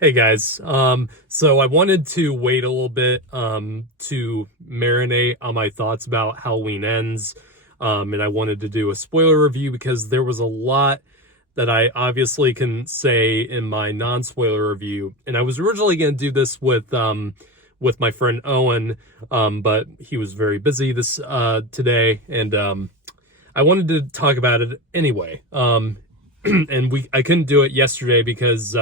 Hey guys, so I wanted to wait a little bit to marinate on my thoughts about Halloween Ends, and I wanted to do a spoiler review because there was a lot that I obviously can say in my non-spoiler review, and I was originally going to do this with my friend Owen, but he was very busy this today, and I wanted to talk about it anyway. And I couldn't do it yesterday because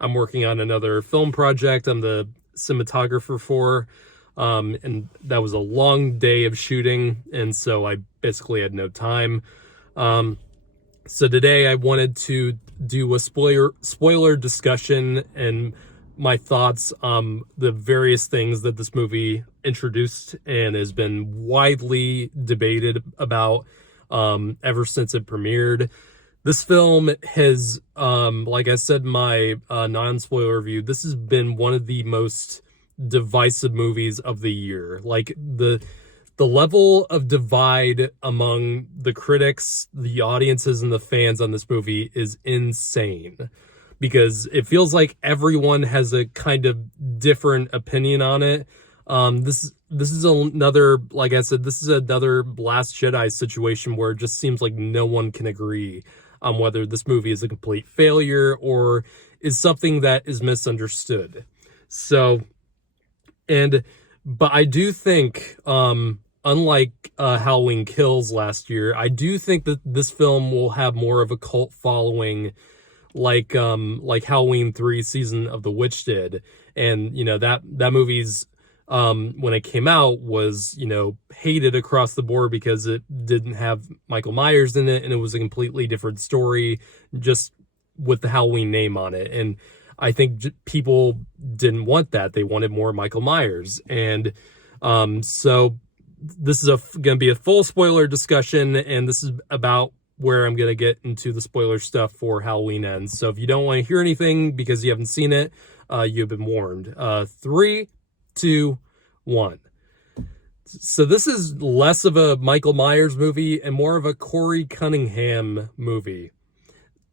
I'm working on another film project. I'm the cinematographer for, and that was a long day of shooting, and so I basically had no time. Um, so today I wanted to do a spoiler discussion and my thoughts on the various things that this movie introduced and has been widely debated about ever since it premiered. This film has, like I said in my non-spoiler review, this has been one of the most divisive movies of the year. Like the level of divide among the critics, the audiences, and the fans on this movie is insane. Because it feels like everyone has a kind of different opinion on it. This is another, like I said, this is another Last Jedi situation where it just seems like no one can agree on whether this movie is a complete failure or is something that is misunderstood. So, but I do think, unlike Halloween Kills last year, I do think that this film will have more of a cult following like Halloween 3 Season of the Witch did. And that movie's when it came out was hated across the board because it didn't have Michael Myers in it and it was a completely different story just with the Halloween name on it. And I think people didn't want that. They wanted more Michael Myers. And so this is going to be a full spoiler discussion, and this is about where I'm going to get into the spoiler stuff for Halloween Ends. So if you don't want to hear anything because you haven't seen it, you've been warned. 3, 2, 1. So this is less of a Michael Myers movie and more of a Corey Cunningham movie.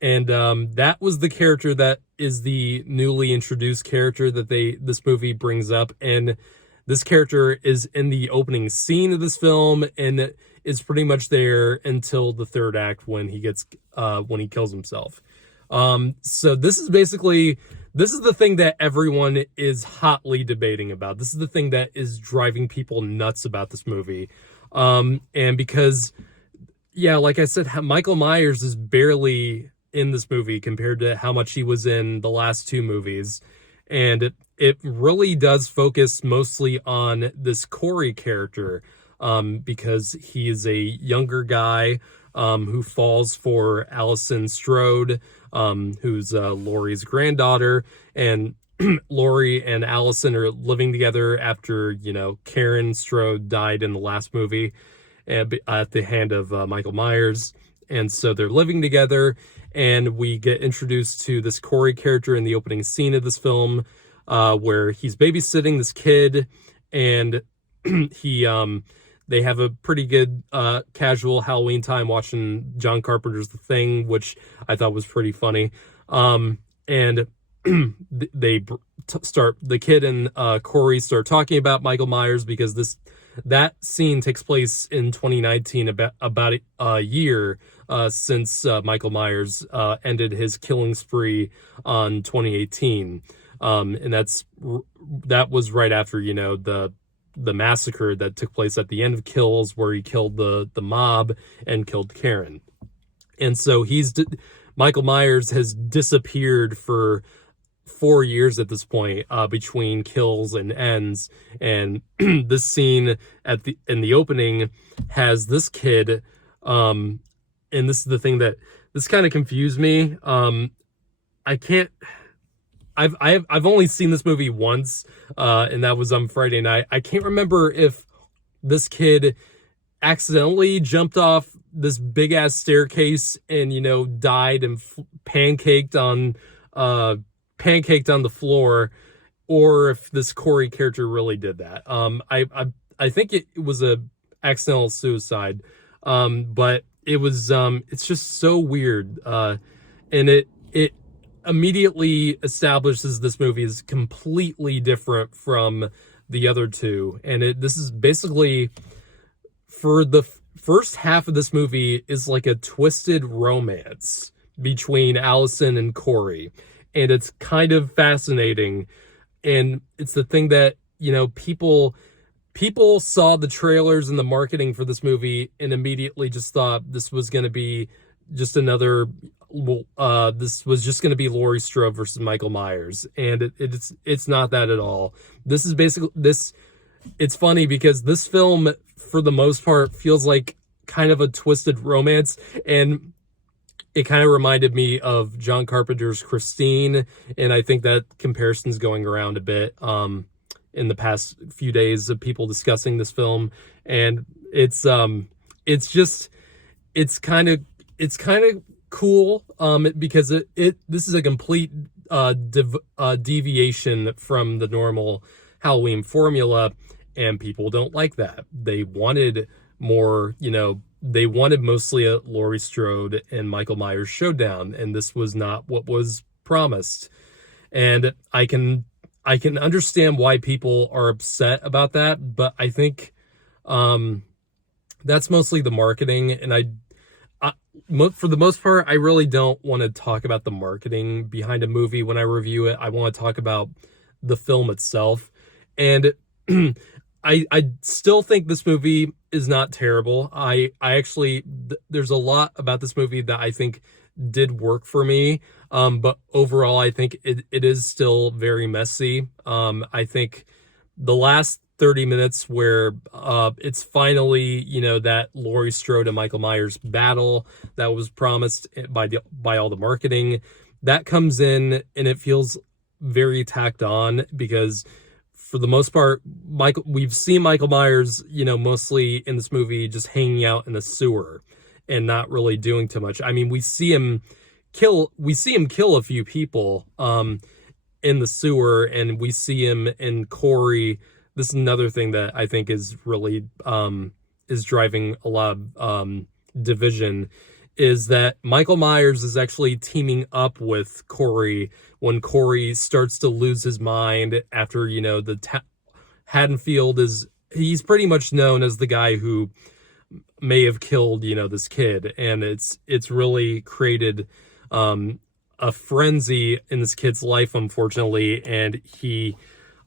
And that was the character that is the newly introduced character that this movie brings up. And this character is in the opening scene of this film and is pretty much there until the third act when he kills himself. So this is the thing that everyone is hotly debating about. This is the thing that is driving people nuts about this movie. And because, yeah, like I said, Michael Myers is barely in this movie compared to how much he was in the last two movies. And it really does focus mostly on this Corey character, because he is a younger guy who falls for Allison Strode, who's Laurie's granddaughter, and Laurie and Allison are living together after Karen Strode died in the last movie at the hand of Michael Myers, and so they're living together, and we get introduced to this Corey character in the opening scene of this film, where he's babysitting this kid, and they have a pretty good casual Halloween time watching John Carpenter's The Thing, which I thought was pretty funny. And the kid and Corey start talking about Michael Myers because that scene takes place in 2019, about a year since Michael Myers ended his killing spree on 2018. And that was right after the massacre that took place at the end of Kills, where he killed the mob and killed Karen. And so Michael Myers has disappeared for 4 years at this point, between Kills and Ends. And this scene in the opening has this kid, and this is the thing that this kind of confused me. I've only seen this movie once, and that was on Friday night. I can't remember if this kid accidentally jumped off this big ass staircase and died and pancaked on the floor, or if this Corey character really did that. I think it was a accidental suicide, but it was it's just so weird, and it immediately establishes this movie is completely different from the other two. And this is basically, for the first half of this movie is like a twisted romance between Allison and Corey. And it's kind of fascinating. And it's the thing that, people saw the trailers and the marketing for this movie and immediately just thought this was going to be just another this was just going to be Laurie Strode versus Michael Myers, and it's not that at all. This is basically this. It's funny because this film, for the most part, feels like kind of a twisted romance, and it kind of reminded me of John Carpenter's Christine, and I think that comparison's going around a bit in the past few days of people discussing this film, and it's kind of cool because this is a complete deviation from the normal Halloween formula, and people don't like that. They wanted more, they wanted mostly a Laurie Strode and Michael Myers showdown, and this was not what was promised. And I can understand why people are upset about that, but I think that's mostly the marketing, and for the most part, I really don't want to talk about the marketing behind a movie when I review it. I want to talk about the film itself. And I still think this movie is not terrible. I actually, there's a lot about this movie that I think did work for me. But overall, I think it is still very messy. I think the last 30 minutes where it's finally, that Laurie Strode and Michael Myers battle that was promised by all the marketing, that comes in and it feels very tacked on, because for the most part, we've seen Michael Myers, mostly in this movie just hanging out in the sewer and not really doing too much. I mean, we see him kill a few people in the sewer, and we see him in Corey. This is another thing that I think is really is driving a lot of division, is that Michael Myers is actually teaming up with Corey when Corey starts to lose his mind after, Haddonfield he's pretty much known as the guy who may have killed, this kid. And it's really created a frenzy in this kid's life, unfortunately. And he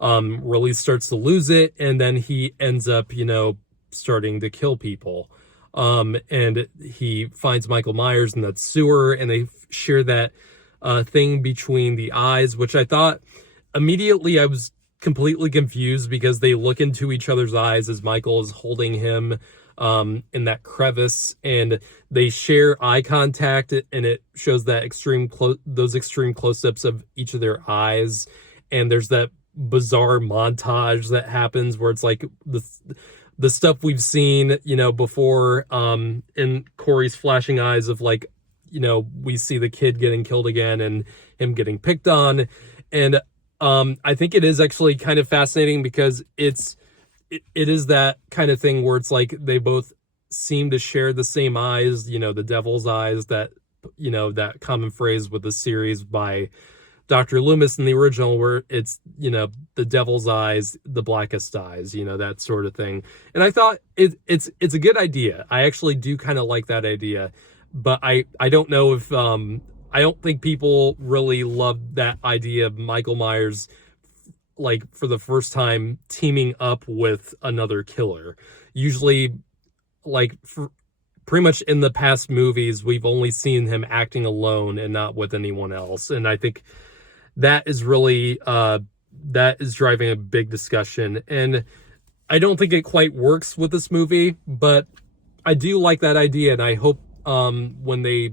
really starts to lose it. And then he ends up, starting to kill people. And he finds Michael Myers in that sewer, and they share that thing between the eyes, which I thought immediately I was completely confused, because they look into each other's eyes as Michael is holding him in that crevice, and they share eye contact, and it shows that those extreme close-ups of each of their eyes. And there's that bizarre montage that happens where it's like the stuff we've seen, before, in Corey's flashing eyes of we see the kid getting killed again and him getting picked on. And I think it is actually kind of fascinating, because it is that kind of thing where it's like they both seem to share the same eyes, the devil's eyes, that common phrase with the series by Dr. Loomis in the original, where it's, the devil's eyes, the blackest eyes, that sort of thing. And I thought it's a good idea. I actually do kind of like that idea, but I don't know if, I don't think people really love that idea of Michael Myers, for the first time, teaming up with another killer. Usually, pretty much in the past movies, we've only seen him acting alone and not with anyone else. And I think that is really, that is driving a big discussion. And I don't think it quite works with this movie, but I do like that idea. And I hope when they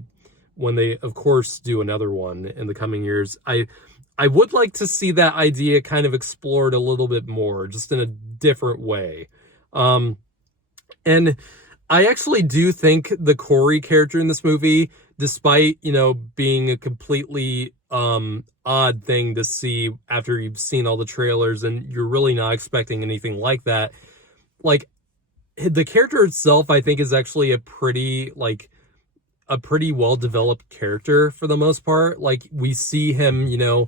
of course do another one in the coming years, I would like to see that idea kind of explored a little bit more, just in a different way. And I actually do think the Corey character in this movie, despite, being a completely odd thing to see after you've seen all the trailers and you're really not expecting anything like that, the character itself, I think, is actually a pretty, a pretty well developed character for the most part. Like we see him, in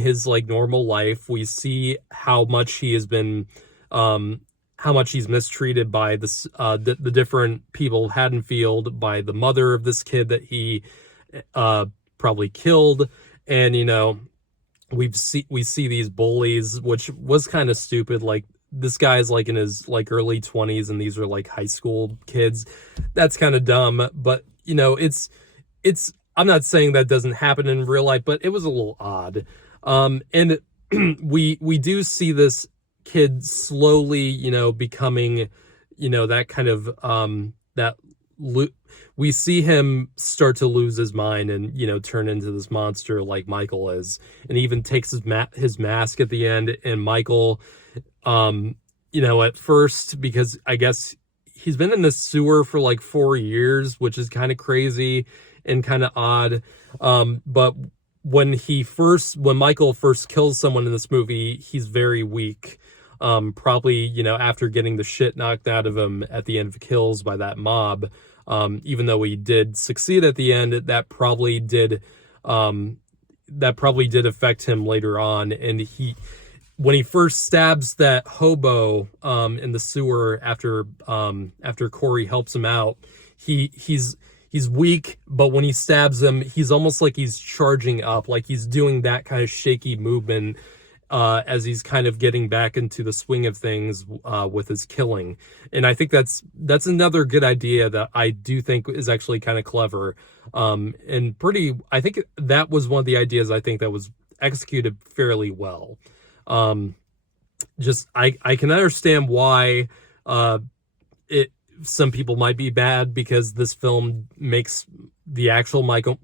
his like normal life. We see how much he has been, how much he's mistreated by the different people of Haddonfield, by the mother of this kid that he probably killed. And we see these bullies, which was kind of stupid. Like this guy's like in his like early 20s and these are like high school kids. That's kind of dumb, but it's I'm not saying that doesn't happen in real life, but it was a little odd. And we do see this kid slowly, becoming, that kind of we see him start to lose his mind and turn into this monster like Michael is, and even takes his mask at the end. And Michael, at first, because I guess he's been in the sewer for like 4 years, which is kind of crazy and kind of odd. But when Michael first kills someone in this movie, he's very weak. Probably, after getting the shit knocked out of him at the end of Kills by that mob. Even though he did succeed at the end, that probably did affect him later on. And when he first stabs that hobo in the sewer after Corey helps him out, he's weak, but when he stabs him, he's almost like he's charging up, like he's doing that kind of shaky movement as he's kind of getting back into the swing of things with his killing. And I think that's another good idea that I do think is actually kind of clever. And I think that was one of the ideas I think that was executed fairly well. Just I can understand why some people might be bad, because this film makes the actual Michael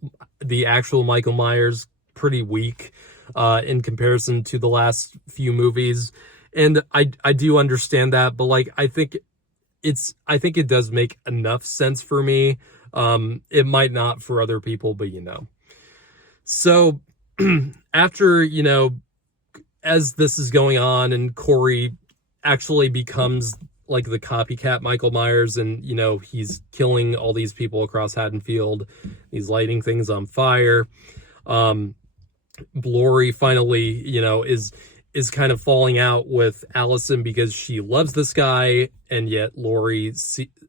Myers pretty weak in comparison to the last few movies. And I do understand that, but like I think it does make enough sense for me. It might not for other people, but So after, as this is going on and Corey actually becomes like the copycat Michael Myers, and he's killing all these people across Haddonfield, he's lighting things on fire. Laurie finally, is kind of falling out with Allison because she loves this guy, and yet Laurie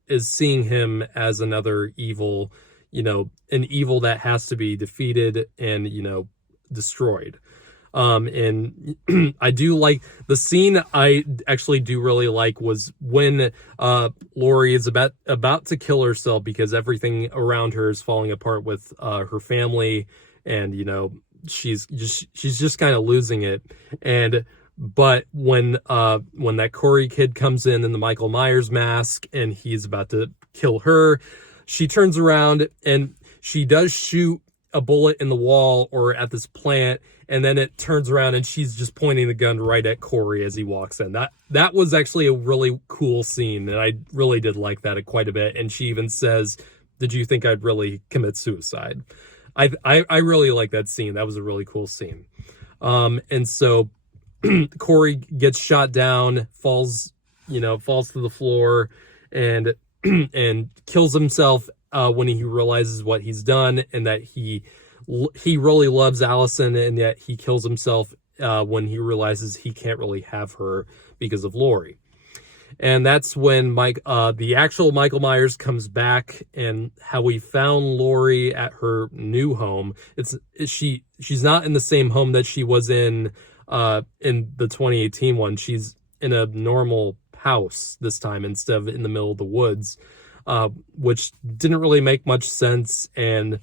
is seeing him as another evil, an evil that has to be defeated and destroyed. And I do like the scene. I actually do really like was when Laurie is about to kill herself because everything around her is falling apart with her family, and she's just kind of losing it. But when that Corey kid comes in the Michael Myers mask and he's about to kill her, she turns around and she does shoot a bullet in the wall or at this plant, and then it turns around and she's just pointing the gun right at Corey as he walks in. That was actually a really cool scene, and I really did like that quite a bit. And she even says, "Did you think I'd really commit suicide?" I really like that scene. That was a really cool scene. And so Corey gets shot down, falls to the floor, and and kills himself when he realizes what he's done, and that he really loves Allison, and yet he kills himself when he realizes he can't really have her because of Laurie. And that's when the actual Michael Myers comes back, and how we found Laurie at her new home. She's not in the same home that she was in the 2018 one. She's in a normal house this time instead of in the middle of the woods, which didn't really make much sense. And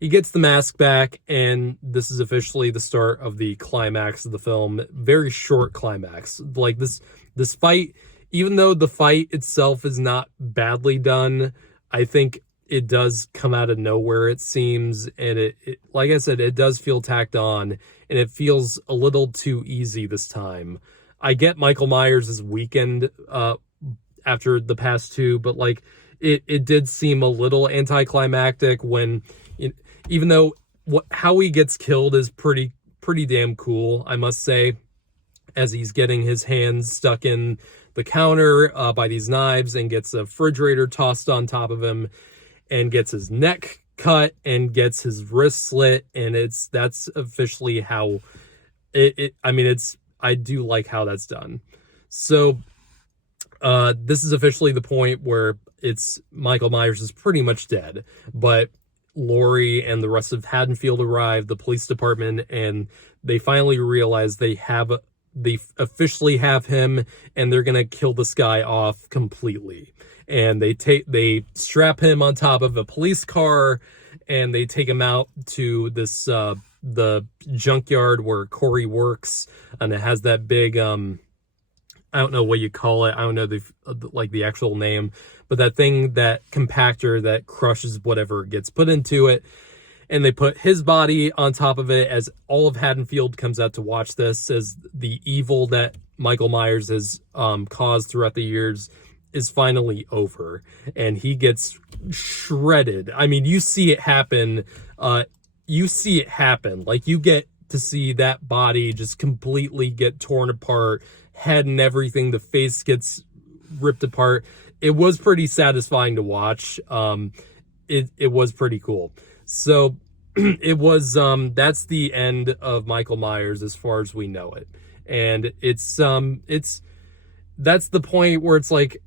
he gets the mask back, and this is officially the start of the climax of the film. Very short climax. Like this fight, even though the fight itself is not badly done, I think it does come out of nowhere, it seems. And it like I said, it does feel tacked on, and it feels a little too easy this time. I get Michael Myers is weakened after the past two, but like it did seem a little anticlimactic when, even though how he gets killed is pretty damn cool, I must say, as he's getting his hands stuck in the counter by these knives and gets a refrigerator tossed on top of him. and gets his neck cut and gets his wrist slit, and that's officially how I mean, I do like how that's done. So this is officially the point where it's Michael Myers is pretty much dead, but Laurie and the rest of Haddonfield arrive, the police department, and they finally realize they officially have him, and they're gonna kill this guy off completely. And they strap him on top of a police car, and they take him out to this the junkyard where Corey works, and it has that big I don't know what you call it. I don't know the actual name, but that thing, that compactor that crushes whatever gets put into it. And they put his body on top of it as all of Haddonfield comes out to watch this, as the evil that Michael Myers has caused throughout the years is finally over, and he gets shredded. I mean, you see it happen. Like, you get to see that body just completely get torn apart, head and everything. The face gets ripped apart. It was pretty satisfying to watch. It was pretty cool. So it was that's the end of Michael Myers as far as we know it. And that's the point where it's like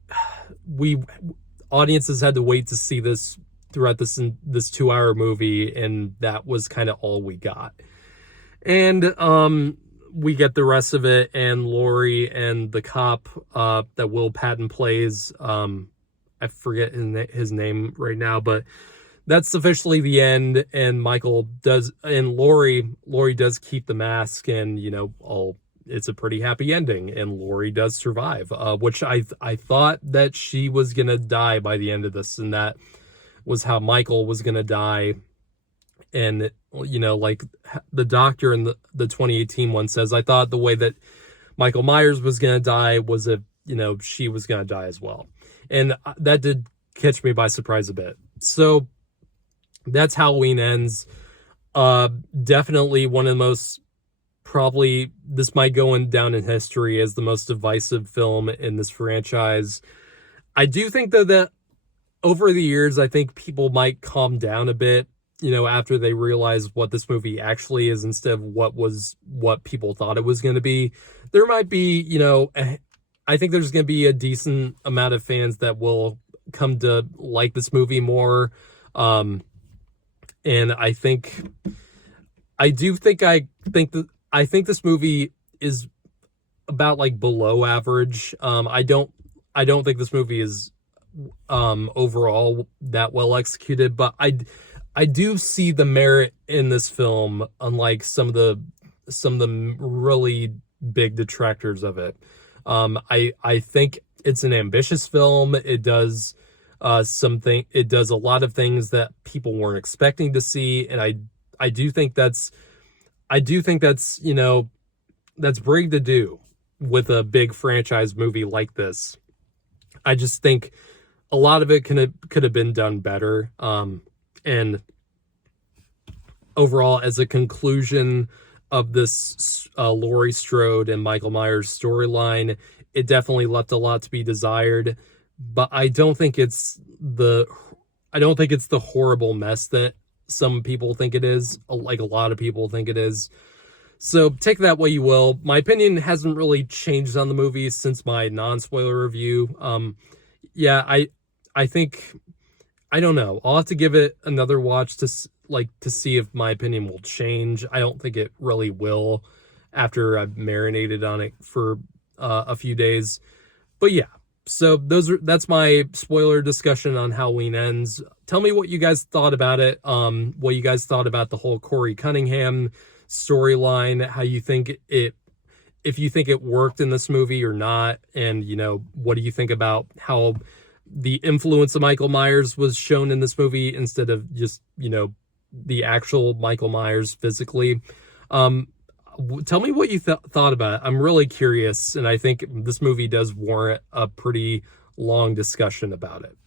audiences had to wait to see this throughout this 2-hour movie, and that was kind of all we got. And we get the rest of it, and Laurie and the cop that Will Patton plays, I forget his name right now, but that's officially the end. And Laurie does keep the mask, and it's a pretty happy ending, and Laurie does survive, which I thought that she was gonna die by the end of this, and that was how Michael was gonna die. And like the doctor in the 2018 one says, I thought the way that Michael Myers was gonna die was she was gonna die as well, and that did catch me by surprise a bit. So that's Halloween Ends. Definitely one of the most, probably this might go down in history as the most divisive film in this franchise. I do think though that over the years, I think people might calm down a bit, after they realize what this movie actually is instead of what people thought it was going to be. There might be, I think there's going to be a decent amount of fans that will come to like this movie more. And I think this movie is about like below average. I don't think this movie is overall that well executed, but I do see the merit in this film, unlike some of the really big detractors of it. I think it's an ambitious film. It does it does a lot of things that people weren't expecting to see, and I do think that's that's brave to do with a big franchise movie like this. I just think a lot of it could have been done better. And overall, as a conclusion of this Laurie Strode and Michael Myers storyline, it definitely left a lot to be desired. But I don't think it's the horrible mess that some people think it is, like a lot of people think it is. So take that way you will. My opinion hasn't really changed on the movie since my non-spoiler review. I think, I don't know. I'll have to give it another watch to see if my opinion will change. I don't think it really will after I've marinated on it for a few days. But yeah, so that's my spoiler discussion on Halloween Ends. Tell me what you guys thought about it. What you guys thought about the whole Corey Cunningham storyline, how you think if you think it worked in this movie or not, and what do you think about how the influence of Michael Myers was shown in this movie instead of just the actual Michael Myers physically. Tell me what you thought about it. I'm really curious, and I think this movie does warrant a pretty long discussion about it.